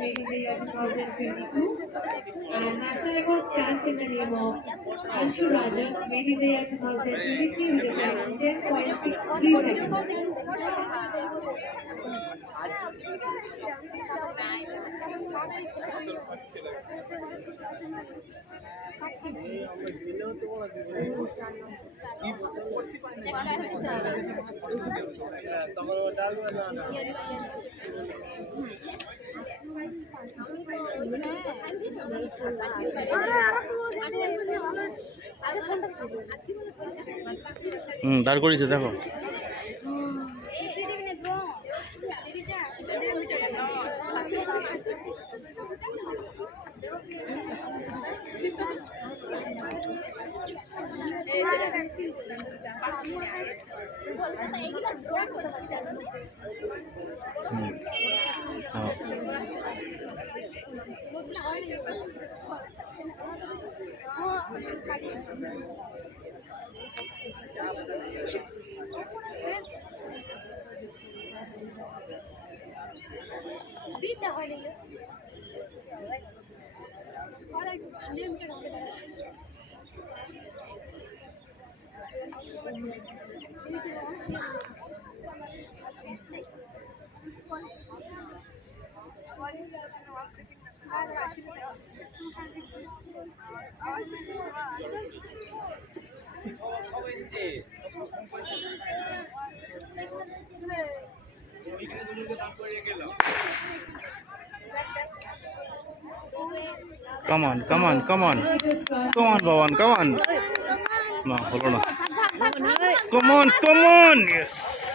Lady of the Year 2022. And National Award stands in the name of Anshu Rajan, Lady of the Year 2023 with a time of 10.63 seconds. দাঁড় করিয়েছে দেখো। Come on, come on, come on. Come on, Bhavan, come on. No, hold on. Come on, come on. Yes.